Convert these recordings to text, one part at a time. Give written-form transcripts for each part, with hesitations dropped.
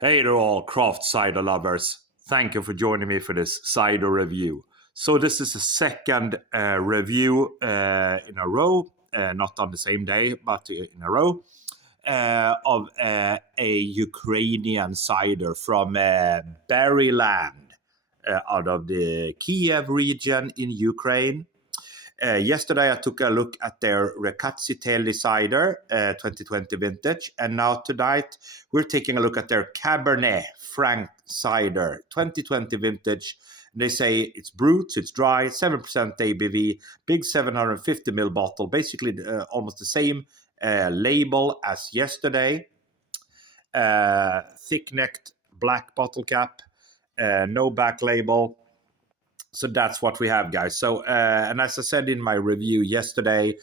Hey there, all craft cider lovers. Thank you for joining me for this cider review. So, this is the second review in a row, not on the same day, but in a row, of a Ukrainian cider from Berryland out of the Kiev region in Ukraine. Yesterday, I took a look at their Rekatsiteli cider 2020 vintage, and now tonight we're taking a look at their Cabernet Franc cider 2020 vintage. They say it's Brut, it's dry, 7% ABV, big 750 ml bottle, basically almost the same label as yesterday. Thick-necked black bottle cap, no back label. So that's what we have, guys. So and as I said in my review yesterday,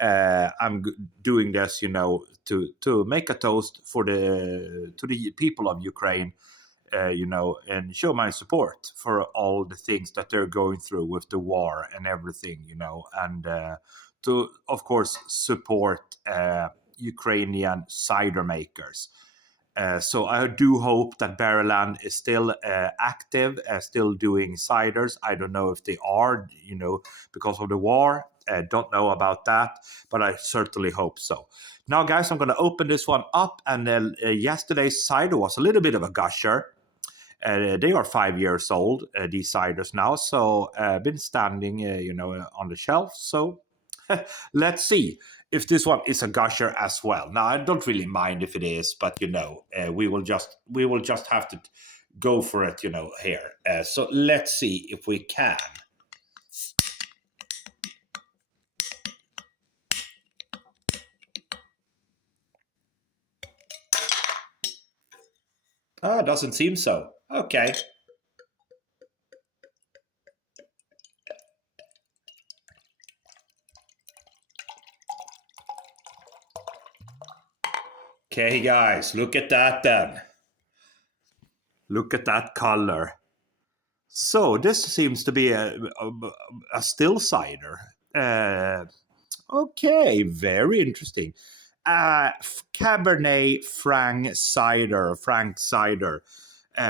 I'm doing this, to make a toast for the people of Ukraine, and show my support for all the things that they're going through with the war and everything, and to, of course, support Ukrainian cider makers. So I do hope that Berryland is still active, still doing ciders. I don't know if they are, because of the war. Don't know about that, but I certainly hope so. Now, guys, I'm going to open this one up. And yesterday's cider was a little bit of a gusher. They are 5 years old, these ciders now. So been standing, on the shelf. So let's see if this one is a gusher as well. Now, I don't really mind if it is, but we will just have to go for it, here. So let's see if we can. Doesn't seem so. Okay. Okay, guys, look at that then. Look at that color. So this seems to be a still cider. Okay, very interesting. Cabernet Franc cider,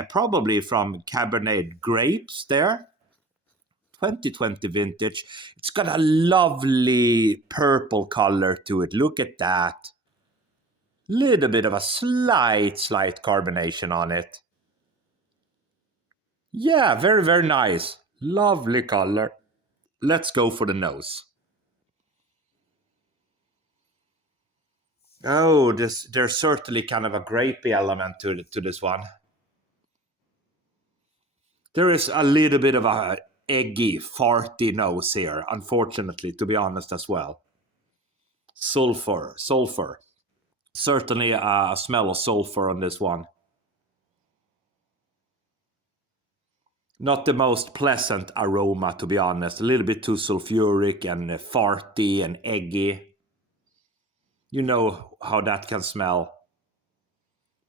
probably from Cabernet grapes there. 2020 vintage. It's got a lovely purple color to it. Look at that. Little bit of a slight carbonation on it. Yeah, very, very nice. Lovely color. Let's go for the nose. Oh, there's certainly kind of a grapey element to this one. There is a little bit of a eggy, farty nose here, unfortunately, to be honest as well. Sulfur. Certainly a smell of sulfur on this one. Not the most pleasant aroma, to be honest. A little bit too sulfuric and farty and eggy. You know how that can smell.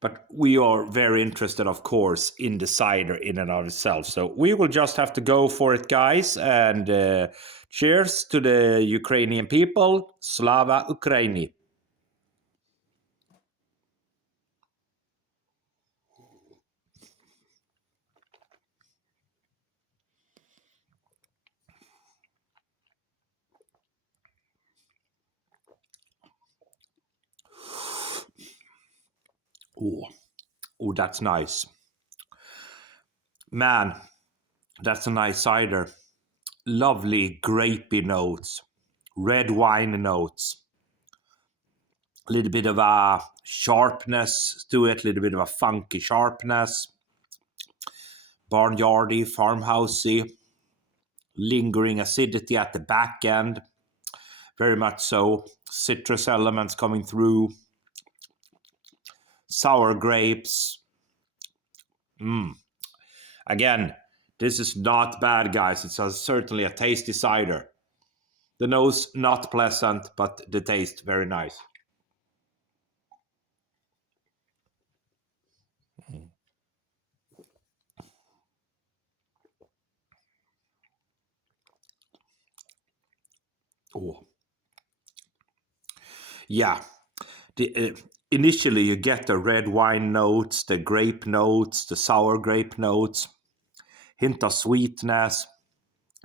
But we are very interested, of course, in the cider in and of itself. So we will just have to go for it, guys. And cheers to the Ukrainian people. Slava Ukraini. Oh, that's nice. Man, that's a nice cider. Lovely grapey notes, red wine notes, a little bit of a sharpness to it, a little bit of a funky sharpness, barnyardy, farmhousey, lingering acidity at the back end, very much so. Citrus elements coming through, sour grapes. Again, this is not bad, guys. It's certainly a tasty cider. The nose, not pleasant, but the taste, very nice. Oh. Yeah. initially you get the red wine notes, the grape notes, the sour grape notes, hint of sweetness,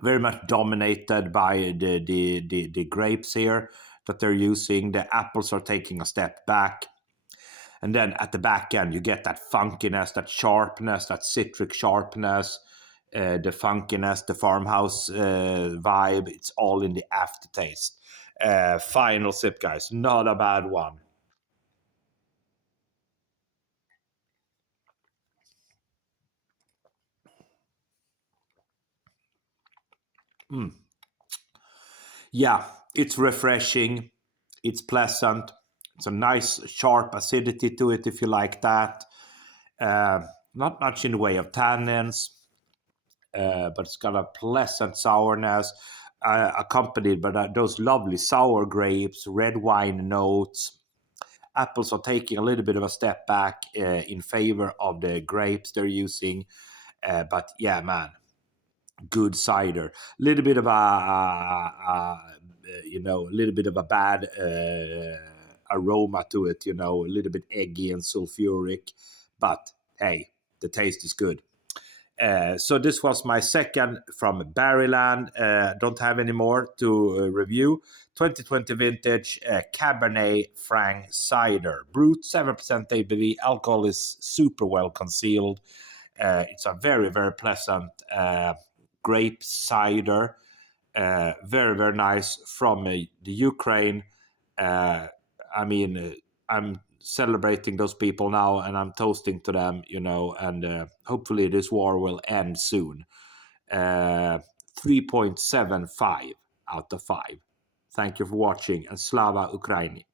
very much dominated by the grapes here that they're using. The apples are taking a step back. And then at the back end, you get that funkiness, that sharpness, that citric sharpness, the funkiness, the farmhouse vibe. It's all in the aftertaste. Final sip, guys. Not a bad one. Yeah, it's refreshing. It's pleasant. It's a nice sharp acidity to it if you like that. Uh, Not much in the way of tannins, but it's got a pleasant sourness, accompanied by those lovely sour grapes, red wine notes. Apples are taking a little bit of a step back in favor of the grapes they're using. But yeah, man, good cider. A little bit of a little bit of a bad aroma to it, a little bit eggy and sulfuric. But hey, the taste is good. So this was my second from Berryland. Don't have any more to review. 2020 vintage Cabernet Franc cider. Brut, 7% ABV. Alcohol is super well concealed. It's a very, very pleasant grape cider. Very, very nice from the Ukraine. I mean, I'm celebrating those people now and I'm toasting to them, and hopefully this war will end soon. 3.75 out of 5. Thank you for watching and Slava Ukraini.